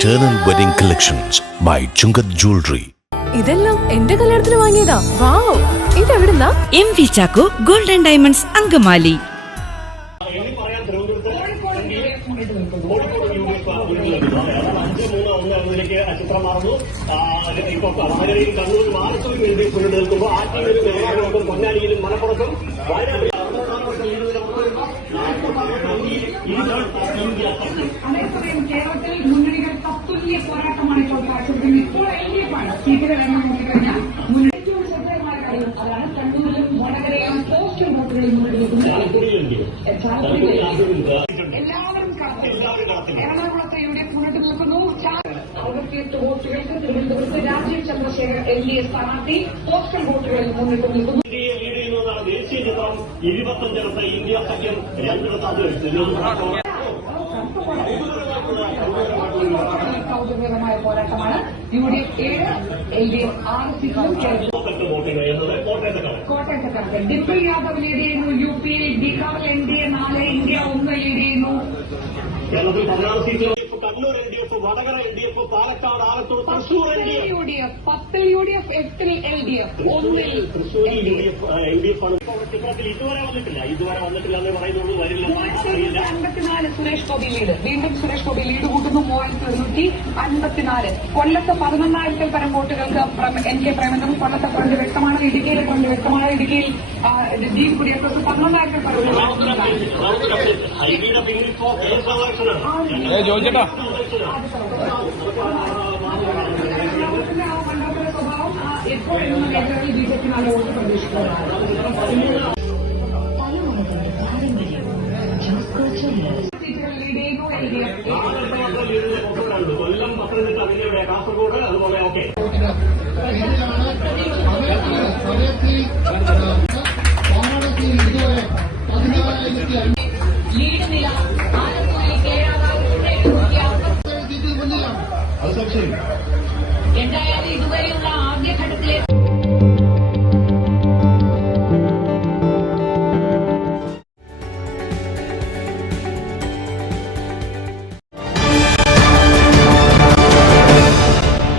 Eternal Wedding Collections by Chungat Jewelry. ഇതെല്ലാം എന്റെ കല്യാണത്തിന് വാങ്ങിയതാ. വാവ്, ഇതെവിടുന്നാ? MV Chacko Gold and Diamonds Angamaly. ചിത്രം മാറുന്നു. ഇപ്പൊ വയനാടിൽ കണ്ണൂർ മാർച്ചും മുന്നിട്ട് നിൽക്കുമ്പോൾ ആ ടീമിലും പൊന്നാനിയിലും മലപ്പുറത്തും കേരളത്തിൽ മുന്നണികൾ തത്തുല്യ പോരാട്ടമാണ് ഇപ്പോൾ കാഴ്ചവെക്കുന്നത്. ഇപ്പോൾ LDF-ആണ് സീറ്റുകൾ എണ്ണം നോക്കിക്കഴിഞ്ഞാൽ ഏറ്റവും ശ്രദ്ധേയമായ കാര്യം അതാണ്. കണ്ണൂരിലും വടകരയും പോസ്റ്റൽ വോട്ടുകളിൽ എല്ലാവരും എറണാകുളത്തെ UDF മുന്നിട്ട് നിൽക്കുന്നു. 68 വോട്ടുകൾക്ക് തിരുവനന്തപുരത്ത് രാജീവ് ചന്ദ്രശേഖർ LDF സ്ഥാനാർത്ഥി പോസ്റ്റൽ വോട്ടുകളിൽ മുന്നിട്ട് നിൽക്കുന്നു. ദേശീയ ചിത്രം 25 ഇന്ത്യ സഖ്യം രണ്ടിടത്ത് സൗജന്യമായ പോരാട്ടമാണ്. UDF 7, LDF 6 സീറ്റും കോട്ടയത്ത് ഡിംപിൾ യാദവ് ലീഡ് ചെയ്യുന്നു. UP ബീഹാറിൽ NDA 4, ഇന്ത്യ 1 ലീഡ് ചെയ്യുന്നു. കേരളത്തിൽ 16 സീറ്റുകൾ. Kannur LDF, Vadakara LDF, Palakkad, Alathur, Thrissur UDF, 10 UDF, 8 LDF, 1 Thrissur LDF ആണ്. ചിത്രത്തിൽ ഇതുവരെ വന്നിട്ടില്ല എന്ന് പറയുന്നത് വരില്ല. 54 സുരേഷ് ഗോപി ലീഡ്. വീണ്ടും സുരേഷ് ഗോപി ലീഡ് കൂട്ടുന്നു. 3254. കൊല്ലത്ത് 11,000 പരം വോട്ടുകൾക്ക് NK പ്രേമനും. കൊല്ലത്തെ ഫ്രണ്ട് വ്യക്തമാണ്. ഇടുക്കിയിലെ ഫ്രണ്ട് വ്യക്തമാണ്. ഇടുക്കിയിൽ ഡീൻ കുര്യാക്കോസ് 11,000 പരം സ്വഭാവം എപ്പോഴും മേഖലകളിൽ BJP നല്ല വോട്ട് പ്രതീക്ഷിക്കുന്നതാണ്. സീറ്റുകൾ ലീഡ് ചെയ്യുന്നു. കൊല്ലം, പത്തനംതിട്ട, അതിലൂടെ കാസർഗോഡ്, അതുപോലെ ഓക്കെ ലീഡ് നില ആലപ്പുഴയിൽ 7,000 അത് സംശയം